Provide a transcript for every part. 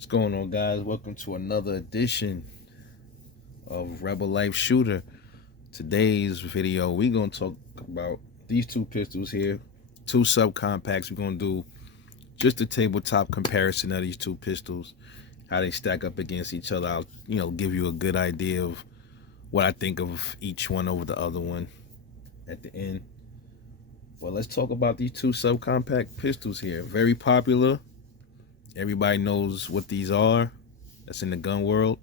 What's going on, guys? Welcome to another edition of Rebel Life Shooter. Today's video, we're going to talk about these two pistols here, two subcompacts. We're going to do just a tabletop comparison of these two pistols, how they stack up against each other. I'll, give you a good idea of what I think of each one over the other one at the end. Well, let's talk about these two subcompact pistols here. Very popular. Everybody knows what these are. That's in the gun world.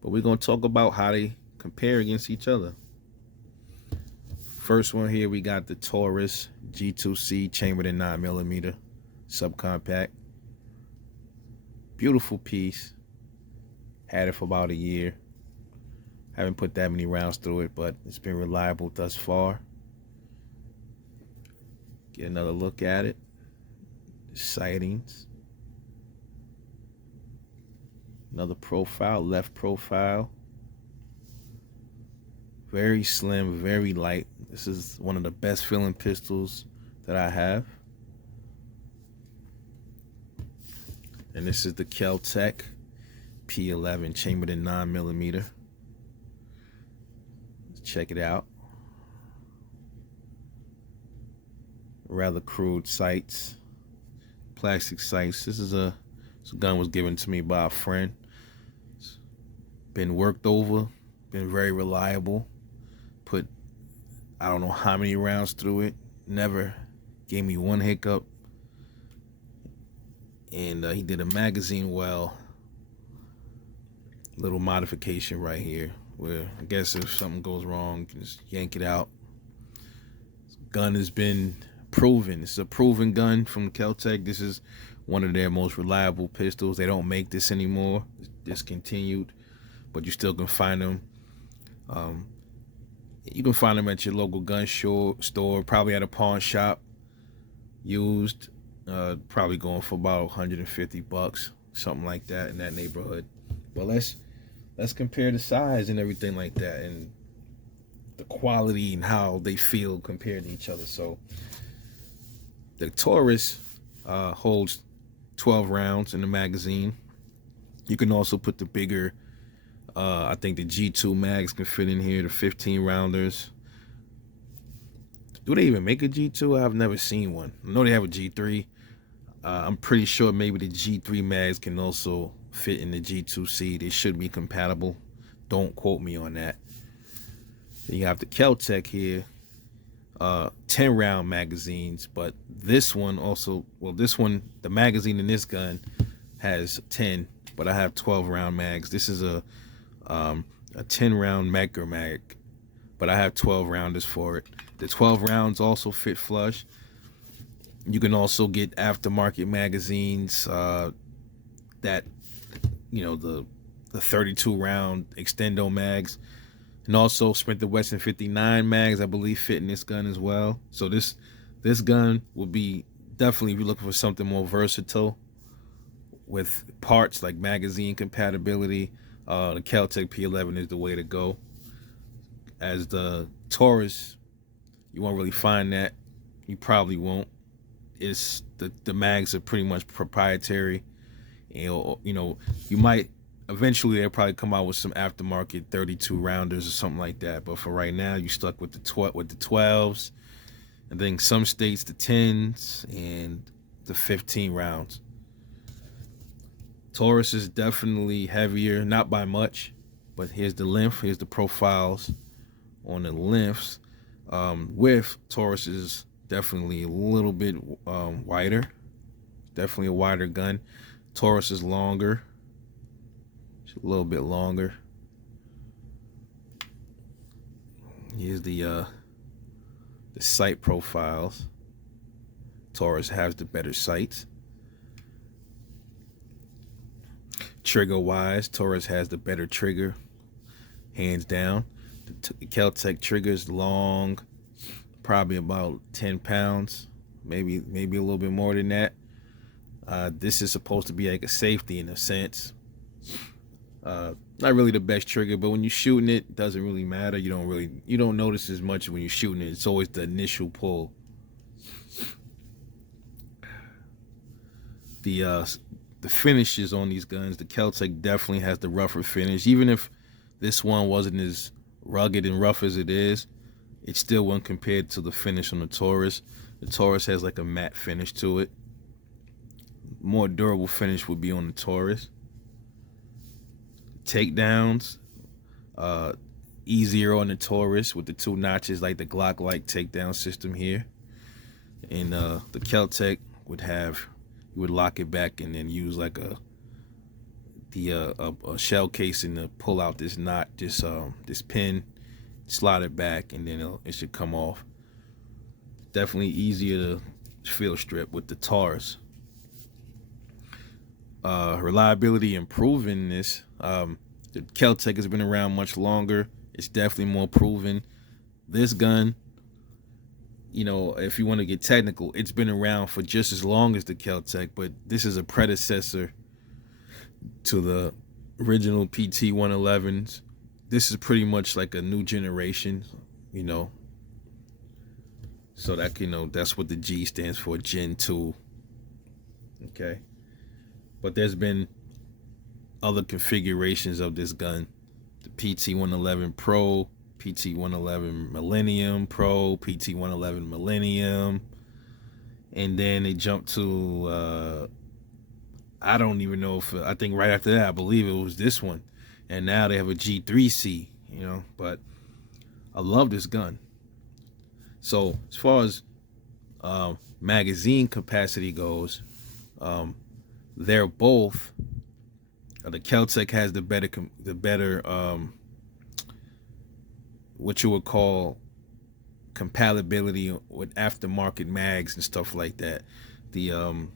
But we're going to talk about how they compare against each other. First one here, we got the Taurus G2c chambered in 9mm subcompact. Beautiful piece. Had it for about a year. Haven't put that many rounds through it, but it's been reliable thus far. Get another look at it. Sightings. Another profile, left profile. Very slim, very light. This is one of the best feeling pistols that I have. And this is the Keltec P11 chambered in 9mm. Let's check it out. Rather crude sights. Plastic sights. This gun was given to me by a friend. It's been worked over, been very reliable. Put I don't know how many rounds through it. Never gave me one hiccup. And he did a magazine well. Little modification right here, where I guess if something goes wrong, you can just yank it out. This gun has been proven. It's a proven gun from Keltec. This is one of their most reliable pistols. They don't make this anymore. It's discontinued, but you still can find them. You can find them at your local gun store, probably at a pawn shop, used, probably going for about $150, something like that, in that neighborhood. Well, let's compare the size and everything like that, and the quality and how they feel compared to each other. So the Taurus holds 12 rounds in the magazine. You can also put the bigger, I think the G2 mags can fit in here, the 15 rounders. Do they even make a G2? I've never seen one. I know they have a G3. I'm pretty sure maybe the G3 mags can also fit in the G2c. They should be compatible. Don't quote me on that. Then you have the Keltec here. 10 round magazines, but this one also, the magazine in this gun has 10, but I have 12 round mags. This is a 10 round micro mag, but I have 12 rounders for it. The 12 rounds also fit flush. You can also get aftermarket magazines that, the 32 round extendo mags. And also Smith & Wesson 59 mags, I believe, fit in this gun as well. So this gun will be definitely, if you're looking for something more versatile with parts like magazine compatibility, the Keltec P11 is the way to go. As the Taurus, you won't really find that. You probably won't. It's the mags are pretty much proprietary. You might. Eventually, they'll probably come out with some aftermarket 32 rounders or something like that. But for right now, you stuck with the 12s, and then some states the 10s and the 15 rounds. Taurus is definitely heavier, not by much, but here's the length. Here's the profiles on the lengths. Width, Taurus is definitely a little bit wider. Definitely a wider gun. Taurus is longer. A little bit longer. Here's the sight profiles. Taurus has the better sights. Trigger wise, Taurus has the better trigger, hands down. The Keltec trigger is long, probably about 10 pounds, maybe a little bit more than that. This is supposed to be like a safety in a sense. Not really the best trigger, but when you're shooting it doesn't really matter. You don't notice as much when you're shooting it. It's always the initial pull. The the finishes on these guns, the Keltec definitely has the rougher finish. Even if this one wasn't as rugged and rough as it is, it still wasn't compared to the finish on the Taurus. The Taurus has like a matte finish to it. More durable finish would be on the Taurus. Takedowns, easier on the Taurus with the 2 notches, like the Glock-like takedown system here. And the Keltec would have, you would lock it back and then use like a shell casing to pull out this knot, this pin, slide it back, and then it should come off. Definitely easier to field strip with the Taurus. Reliability improving this. The Keltec has been around much longer. It's definitely more proven. This gun, you know, if you want to get technical, it's been around for just as long as the Keltec, but this is a predecessor to the original PT-111s. This is pretty much like a new generation, you know. So that, you know, that's what the G stands for, Gen 2. Okay. But there's been other configurations of this gun. The PT-111 Pro, PT-111 Millennium Pro, PT-111 Millennium. And then they jumped to, I don't even know if, I think right after that, I believe it was this one. And now they have a G2c, you know. But I love this gun. So as far as magazine capacity goes, they're both, the Keltec has the better what you would call compatibility with aftermarket mags and stuff like that. The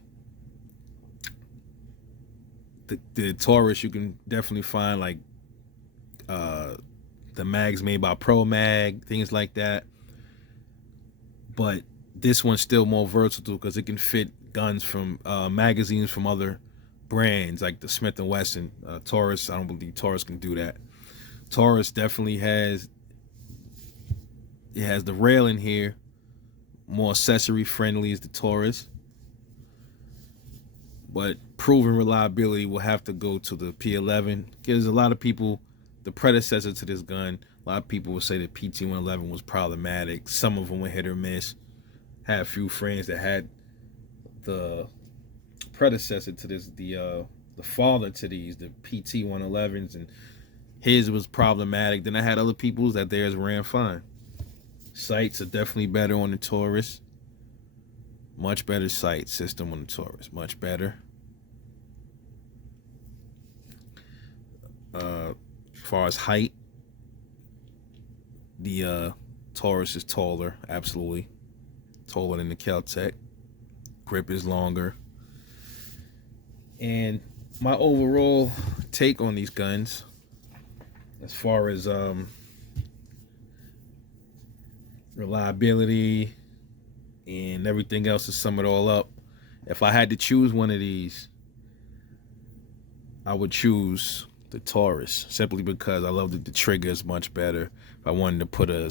Taurus, you can definitely find like the mags made by Pro Mag, things like that. But this one's still more versatile because it can fit guns from magazines from other brands like the Smith & Wesson. Taurus, I don't believe Taurus can do that. Taurus definitely has, it has the rail in here, more accessory friendly is the Taurus. But proven reliability will have to go to the P11, because a lot of people, the predecessor to this gun, a lot of people would say that PT-111 was problematic. Some of them were hit or miss. Had a few friends that had the predecessor to this, the father to these, the PT-111s, and his was problematic. Then I had other people's that theirs ran fine. Sights are definitely better on the Taurus. Much better sight system on the Taurus. Much better. As far as height, the Taurus is taller, absolutely. Taller than the Keltec. Grip is longer. And my overall take on these guns, as far as reliability and everything else, to sum it all up, if I had to choose one of these, I would choose the Taurus, simply because I love that the trigger is much better. If I wanted to put a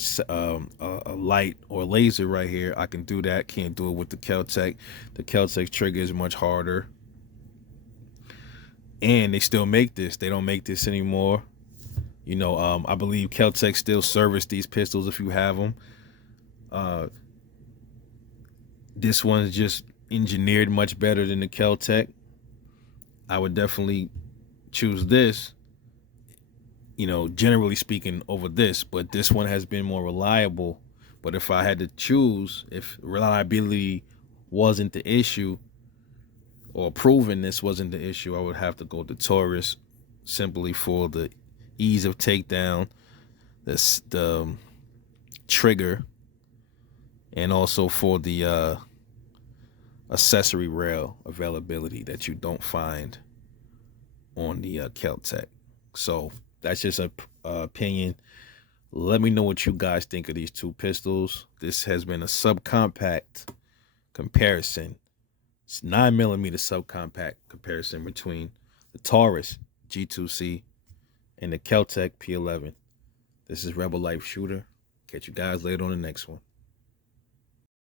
light or laser right here, I can do that. Can't do it with the Keltec. The Keltec trigger is much harder. And they still make this. They don't make this anymore. You know, I believe Keltec still service these pistols if you have them. This one's just engineered much better than the Keltec. I would definitely choose this, you know, generally speaking, over this, but this one has been more reliable. But if I had to choose, if reliability wasn't the issue, or proving this wasn't the issue, I would have to go to Taurus, simply for the ease of takedown, the trigger, and also for the accessory rail availability that you don't find on the Keltec. So that's just an opinion. Let me know what you guys think of these two pistols. This has been a subcompact comparison. It's 9mm subcompact comparison between the Taurus G2c and the Keltec P11. This is Rebel Life Shooter. Catch you guys later on the next one.